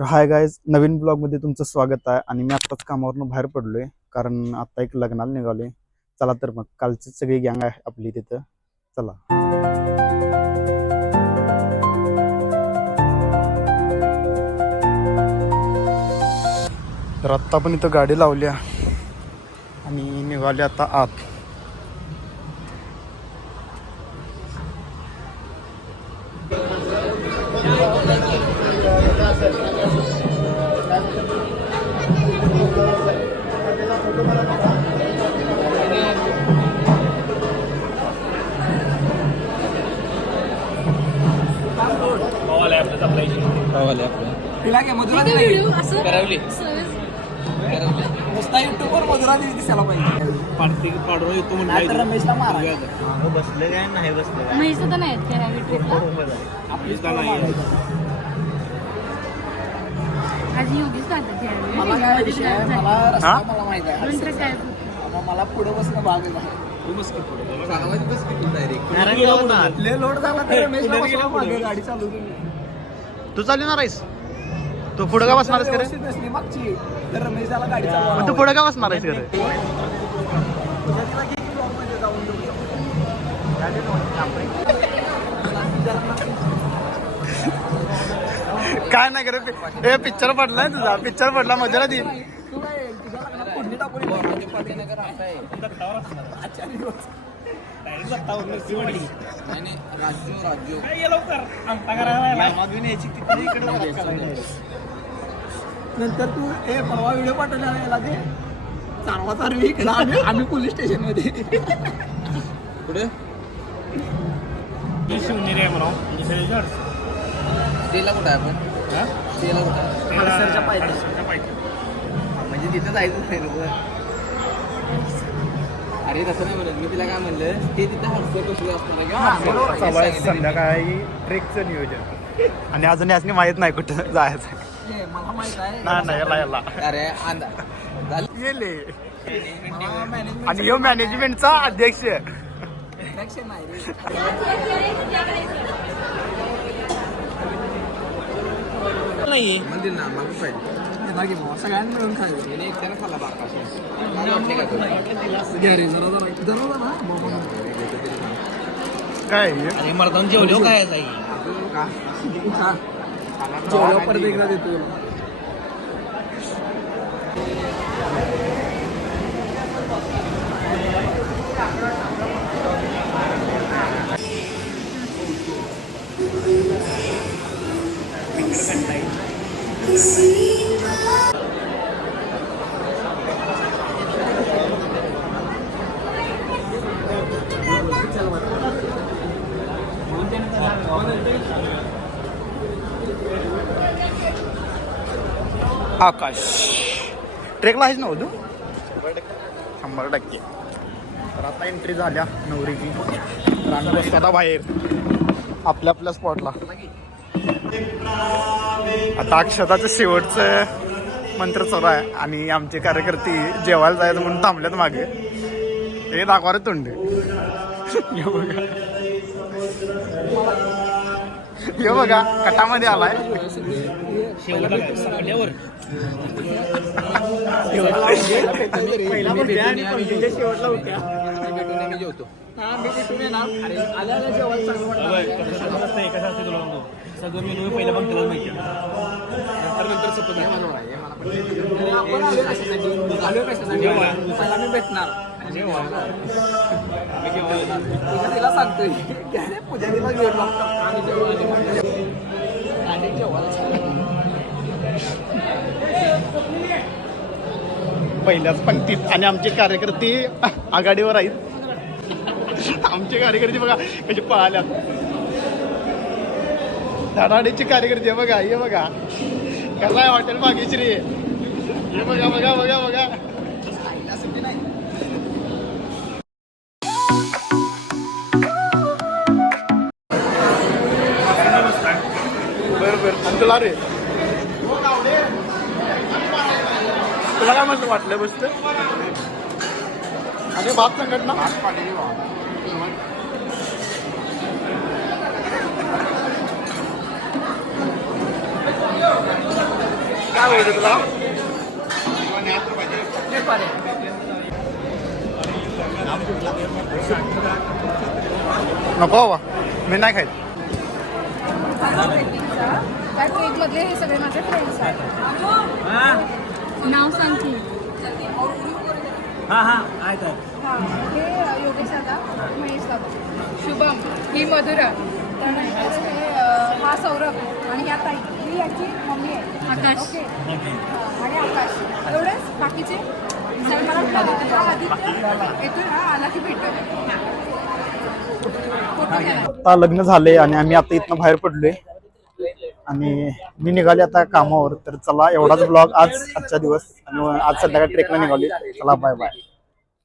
तर hi guys, नवीन ब्लॉगमध्ये तुमचं स्वागत आहे. आणि मी आत्ताच कामावरून बाहेर पडलोय कारण आता एक लग्नाला निघालोय. चला तर मग कालची सगळी गँग आहे आपली तिथं. चला. तर आत्ता पण इथं गाडी लावल्या आणि निघाले आता आत. युट्यूबवर मधुरा देवी दिसायला पाहिजे. पाडवा येतो रमेशला मारा बसले काय नाही बसले महेश तर नाही आहेत का ह्या ट्रिपला? आपलीच का नाही आज योगीच जातात ह्यावेळी. मला काय विषय आहे, मला रस्ता मला माहित आहे. नंतर काय मला पुढे बसणं भाग आहे. लय लोड झाला तर रमेशला बसवा मागे गाडी चालू केली. तू चालणार आहेस? तू पुढं का बसणार आहेस? व्यवस्थित नसली मागची तर रमेश झाला गाडी चालू. तू पुढं का बसणार आहेस? करे काय नाही करे, पिक्चर पडलाय तुझा. पिक्चर पडला मजा दी. तू काय तुझ्या लग्नात फोडणी टाकून नंतर तू परवा व्हिडिओ पाठवला याला ते चारवा चारवी इकडे आम्ही पोलीस स्टेशन मध्ये पुढे शिवनेरी आहे म्हणा. स्टेला कुठं आहे आपण? स्टेला कुठं आहे? हडसरच्या पायथ्याशी. म्हणजे तिथं जायचं नाही नको. अरे तसं नाही म्हणत मी. तिला काय म्हणलं ते तिथं हडसर कसं असतं संध्याकाळी ट्रेकचं नियोजन आणि अजून यासनी माहित नाही कुठं जायचं. मला माहित आहे. नाही याला अरे अंदाज गेले. मला मॅनेजमेंट आणि ह्यो मॅनेजमेंटचा अध्यक्ष. अट्रॅक्शन नाही रे. नाही मंदिर ना मला पाहिजे. सगळ्यांनी मिळून खायचं. मी एकट्यानं खाल्ला बारका मला वाटले का तुला? घ्या रे जरा जरा ना काय अरे मर्दान जेवलो काय जाईल जेवढं परत एकदा देतो. आकाश ट्रेकला आहेच नव्हतं 100%. तर आता एंट्री झाल्या नवरीची. तर आम्ही बसतो आता बाहेर आपल्या आपल्या स्पॉटला. आता अक्षताचं शेवटचं मंत्र चालू आहे आणि आमचे कार्यकर्ते जेवायला जायचं म्हणून थांबल्यात मागे. हे दाखवा रे तोंड. हे बघा कटामध्ये आलाय. संपल्यावर शेवटला उठ्या मी जेवतो. कसं असते तुला म्हणतो सगळं मेनू पहिल्या पण तुला माहिती नंतर सपत आपण आलो कशासाठी पहिला मी भेटणार. तिला सांगतोय पूजा तिला घेऊन लागतो. पहिल्याच पंक्तीत आणि आमचे कार्यकर्ते आघाडीवर आहेत. आमचे कार्यकर्ते बघा कसे पळाल्यात. धडाडीचे कार्यकर्ते बघा. हे बघा कसं आहे हॉटेल भाग्यश्री. हे बघा बघा बघा बघा. बरोबर. आणि तुला रे तुला काय मस्त वाटलं बसत? आणि भात संकट ना काय बोलतो तुला हे पारे. नको बाबा मी नाही खायचं. त्या केक मधले हे सगळे माझे फ्रेंड्स आहेत. नाव सांग की. हा, हे योगेश दादा, महेश दादा, शुभम, ही मधुरा, त्यानंतर हे हा सौरभ आणि या ताई, ही याची मम्मी आहे आकाश. ओके. आणि आकाश एवढेच. बाकीचे जर मला हा आदित्य येतोय ना, आला की भेटतो. फोटो घ्या. आता लग्न झाले आणि आम्ही आता इथनं बाहेर पडलोय आणि मी निघाले आता कामावर. तर चला एवढाच ब्लॉग आजच्या दिवस आणि आज संध्याकाळी ट्रेकला निघाली. चला बाय बाय.